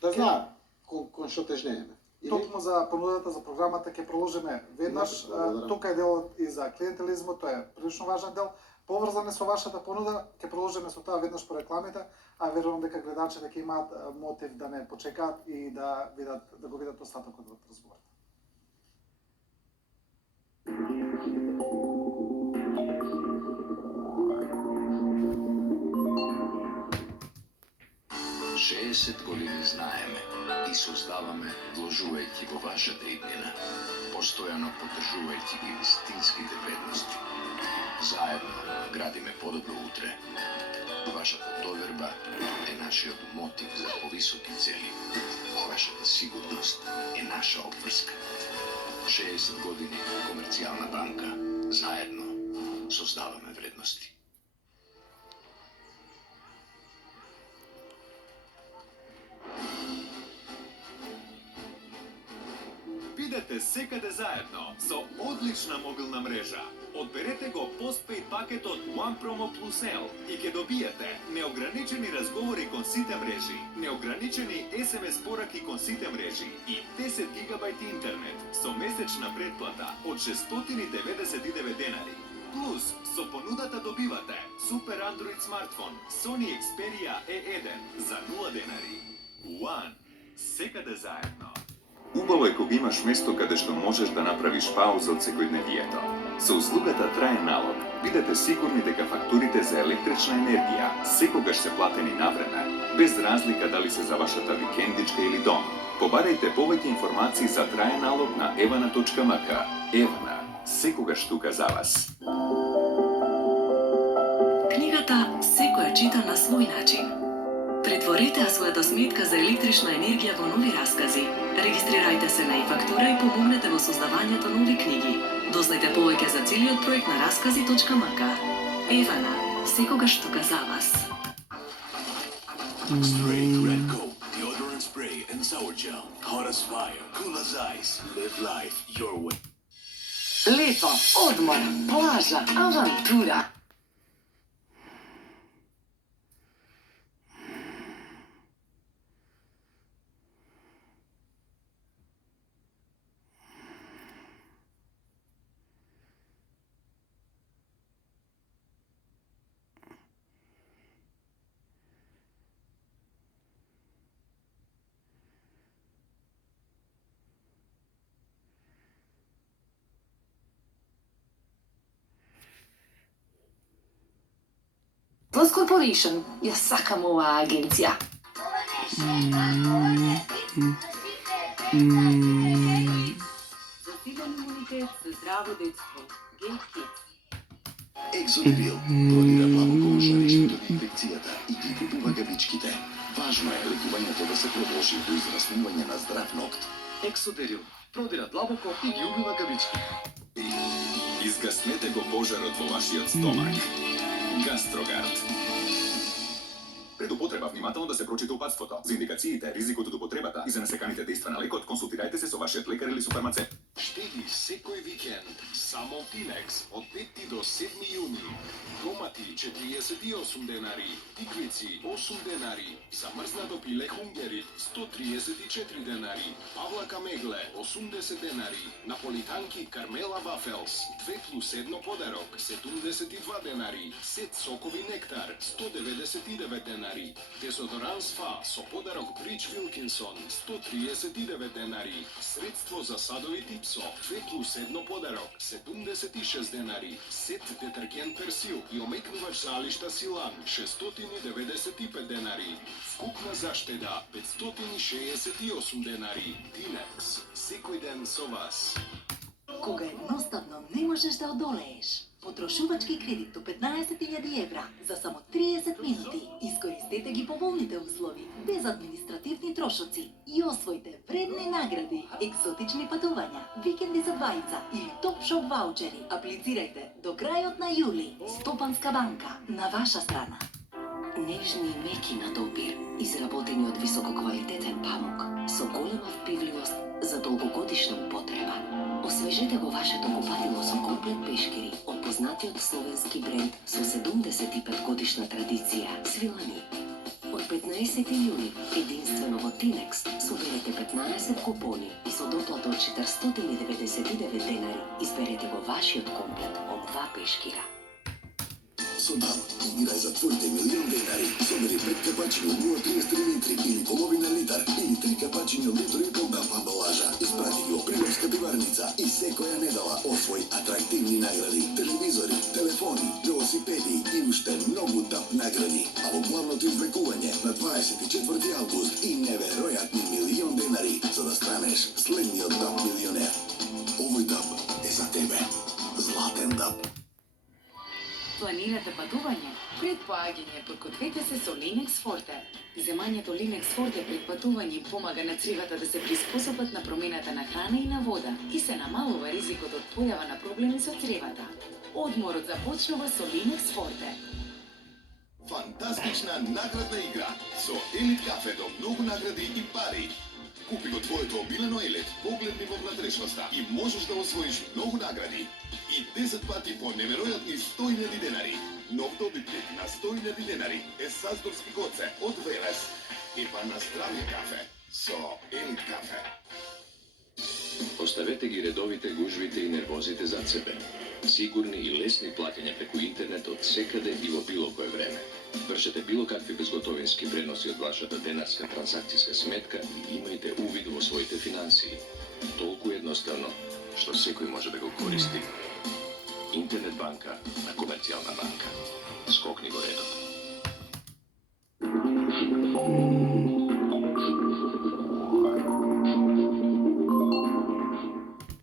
Да знаат кон што тежнееме. Токму за понудата за програмата ќе проложиме веднаш. Тука е делот и за клиентелизмот, тоа е прилично важен дел. Поврзане со вашата понуда, ќе проложиме со тоа веднаш по рекламите, а верувам дека гледачите ќе имаат мотив да не почекаат и да го видат остатокот од разговорот. Шеесет години знаеме и создаваме вложувајќи во вашата иднина, постојано поддржувајќи ги вистинските вредности. Заедно градиме подобро утре. Вашата доверба е нашиот мотив за повисоки цели. Вашата сигурност е наша обврска. 60 години Комерцијална банка. Заедно создаваме вредности. Бидете секаде заедно со одлична мобилна мрежа. Одберете го постпейд пакетот One Promo Plus L и ќе добиете неограничени разговори кон сите мрежи, неограничени SMS пораки кон сите мрежи и 10 гигабајт интернет со месечна претплата од 699 денари. Плюс, со понудата добивате супер Android смартфон Sony Xperia E1 за 0 денари. One, секаде заедно. Убаво е кога имаш место каде што можеш да направиш пауза од секојдневието. Со услугата Траен налог, бидете сигурни дека фактурите за електрична енергија секогаш се платени на време, без разлика дали се за вашата викендичка или дом. Побарајте повеќе информации за Траен налог на evana.mk. Евана, секогаш тука за вас. Книгата секоја чита на свој начин. Претворете својата сметка за електрична енергија во нови раскази. Регистрирајте се на e-фактура и помогнете во создавањето нови книги. Дознајте повеќе за целиот проект на раскази.mk. Евана, секогаш тука за вас. Straight Red Coat, deodorant spray and sour gel. Hot as fire, cool as ice. Live life your way. Лето, одмор, плажа, авантура. Plus Corporation, ја сакам оваа агенција. За силен имунитет, за здраво детство. Gate Kids. Екзодивил продира плавоколушаришното на инфекцијата и ги купува габичките. Важно е лекувањето да се продолжи до израснување на здрав нокт. Ексодерил продира длабоко и ги убива габички. Изгаснете го пожарот во вашиот стомак. Гастрогард. Пред употреба внимателно да се прочита упатството. За индикациите, ризикот од употребата и за несеканите дејства на лекот, консултирајте се со вашиот лекар или супермаркет. Штеди секој викенд само Пинекс од 5 до 7 јуни. Домати 48 денари, тиквици 8 денари, замрзнато пиле хунгери 134 денари, павлака мегле 80 денари, наполитанки Кармела Вафелс 2+1 подарок 72 денари, сет сокови нектар 199 денари, дезодоранс Фа со подарок Брич Вилкинсон 139 денари, средство за садови Типсо 2+1 подарок 76 денари, сет детергент Персил и омекнувач за алишта Силан 695 денари, вкупна заштеда 568 денари. Пинекс, секој ден со вас. Кога едноставно не можеш да одолееш. Потрошувачки кредит до 15.000 евра за само 30 минути. Искористете ги поволните услови, без административни трошоци и освоите вредни награди, екзотични патувања, викенди за двајца или топ-шоп ваучери. Аплицирајте до крајот на јули. Стопанска банка на ваша страна. Нежни и меки на допир, изработени од висококвалитетен памук, со голема впивливост за долгогодишна употреба. Освежете го вашето купатило со комплет пешкири од познатиот словенски бренд со 75 годишна традиција Свилани. Од 15 јуни, единствено во Тинекс, соберете 15 купони и со доплата од 499 денари изберете го вашиот комплет од 2 пешкира. Со DAB играј за твоите милион денари. Собери 5 капачини од 0,33 литри или половина литар или 3 капачини од литар и пол DAB амбалажа. Испрати ги во Приморска пиварница и секоја недела освој атрактивни награди, телевизори, телефони, велосипеди и уште многу DAB награди. А во главното извлекување на 24 август и неверојатни милион денари за да станеш следниот DAB милионер. Овој DAB е за тебе. Златен DAB. Планирате патување? Пред поаѓање подгответе се со Linux Forte. Земањето Linux Forte пред патување им помага на цревата да се приспособат на промената на храна и на вода и се намалува ризикот од појава на проблеми со цревата. Одморот започнува со Linux Forte. Фантастична наградна игра со Елит кафе до многу награди и пари. Купи го твоето обилено Елит, погледни во внатрешноста и можеш да освоиш многу награди. И 10 пати по неверојатни 100.000 денари. Нов добитник на 100.000 денари е Саздорски коце од Велес. И па на здравје кафе со Елит кафе. Оставете ги редовите гужвите и нервозите зад себе. Сигурни и лесни плаќања преку интернет од секаде и во било кое време. Вршете било какви безготовински преноси од вашата денарска транзакцијска сметка и имајте увид во своите финансии. Толку едноставно, што секој може да го користи. Интернет банка на Комерцијална банка. Скокни го редот.